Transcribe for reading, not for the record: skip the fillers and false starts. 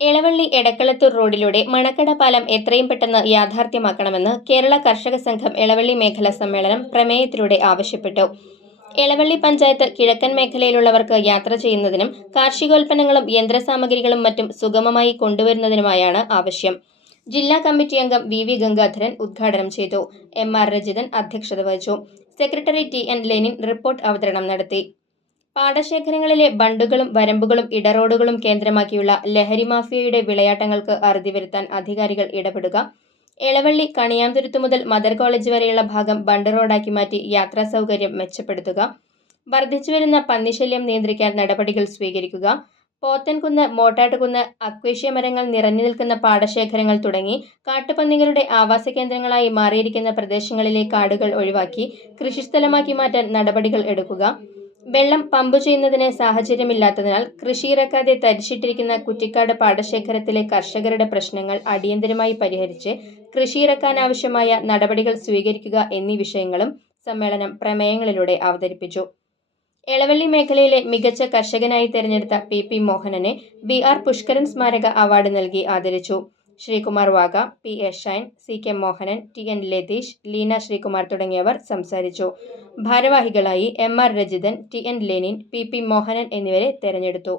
എളവള്ളി എടക്കളത്തൂർ റോഡിലൂടെ മണക്കട പാലം എത്രയും പെട്ടെന്ന് യാഥാർത്ഥ്യമാക്കണമെന്ന് കേരള കർഷക സംഘം എളവള്ളി മേഖലാ സമ്മേളനം പ്രമേയത്തിലൂടെ ആവശ്യപ്പെട്ടു. എളവള്ളി പഞ്ചായത്ത് കിഴക്കൻ മേഖലയിലുള്ളവർക്ക് യാത്ര ചെയ്യുന്നതിനും കാർഷികോൽപ്പന്നങ്ങളും യന്ത്രസാമഗ്രികളും മറ്റും സുഗമമായി കൊണ്ടുവരുന്നതിനുമായാണ് ആവശ്യം. ജില്ലാ കമ്മിറ്റി അംഗം വി ഗംഗാധരൻ ഉദ്ഘാടനം ചെയ്തു. MR രജിതൻ അധ്യക്ഷത വഹിച്ചു. സെക്രട്ടറി TN ലെനിൻ റിപ്പോർട്ട് അവതരണം നടത്തി. പാടശേഖരങ്ങളിലെ ബണ്ടുകളും വരമ്പുകളും ഇടറോഡുകളും കേന്ദ്രമാക്കിയുള്ള ലഹരി മാഫിയയുടെ വിളയാട്ടങ്ങൾക്ക് അറുതി വരുത്താൻ അധികാരികൾ ഇടപെടുക. എളവള്ളി കണിയാംതുരുത്ത് മുതൽ മദർ കോളേജ് വരെയുള്ള ഭാഗം ബണ്ട് റോഡാക്കി മാറ്റി യാത്രാ സൗകര്യം മെച്ചപ്പെടുത്തുക. വർദ്ധിച്ചുവരുന്ന പന്നിശല്യം നിയന്ത്രിക്കാൻ നടപടികൾ സ്വീകരിക്കുക. പോത്തൻകുന്ന്, മോട്ടാട്ടുകുന്ന്, അക്വേഷ്യ മരങ്ങൾ നിറഞ്ഞു നിൽക്കുന്ന പാടശേഖരങ്ങൾ തുടങ്ങി കാട്ടുപന്നികളുടെ ആവാസ കേന്ദ്രങ്ങളായി മാറിയിരിക്കുന്ന പ്രദേശങ്ങളിലെ കാടുകൾ ഒഴിവാക്കി കൃഷിസ്ഥലമാക്കി മാറ്റാൻ നടപടികൾ എടുക്കുക. വെള്ളം പമ്പ് ചെയ്യുന്നതിന് സാഹചര്യമില്ലാത്തതിനാൽ കൃഷി ഇറക്കാതെ തരിശിട്ടിരിക്കുന്ന കുറ്റിക്കാട് പാടശേഖരത്തിലെ കർഷകരുടെ പ്രശ്നങ്ങൾ അടിയന്തരമായി പരിഹരിച്ച് കൃഷി ഇറക്കാനാവശ്യമായ നടപടികൾ സ്വീകരിക്കുക എന്നീ വിഷയങ്ങളും സമ്മേളനം പ്രമേയങ്ങളിലൂടെ അവതരിപ്പിച്ചു. എളവള്ളി മേഖലയിലെ മികച്ച കർഷകനായി തെരഞ്ഞെടുത്ത PP മോഹനനെ BR പുഷ്കരൻ സ്മാരക അവാർഡ് നൽകി ആദരിച്ചു. Sreekumar Wagah, PA Shine, CK Mohanan, TN Latheesh, Leena Sreekumar തുടങ്ങിയവർ സംസാരിച്ചു. ഭാരവാഹികളായി MR Rajithan, TN Lenin, PP Mohanan എന്നിവരെ തെരഞ്ഞെടുത്തു.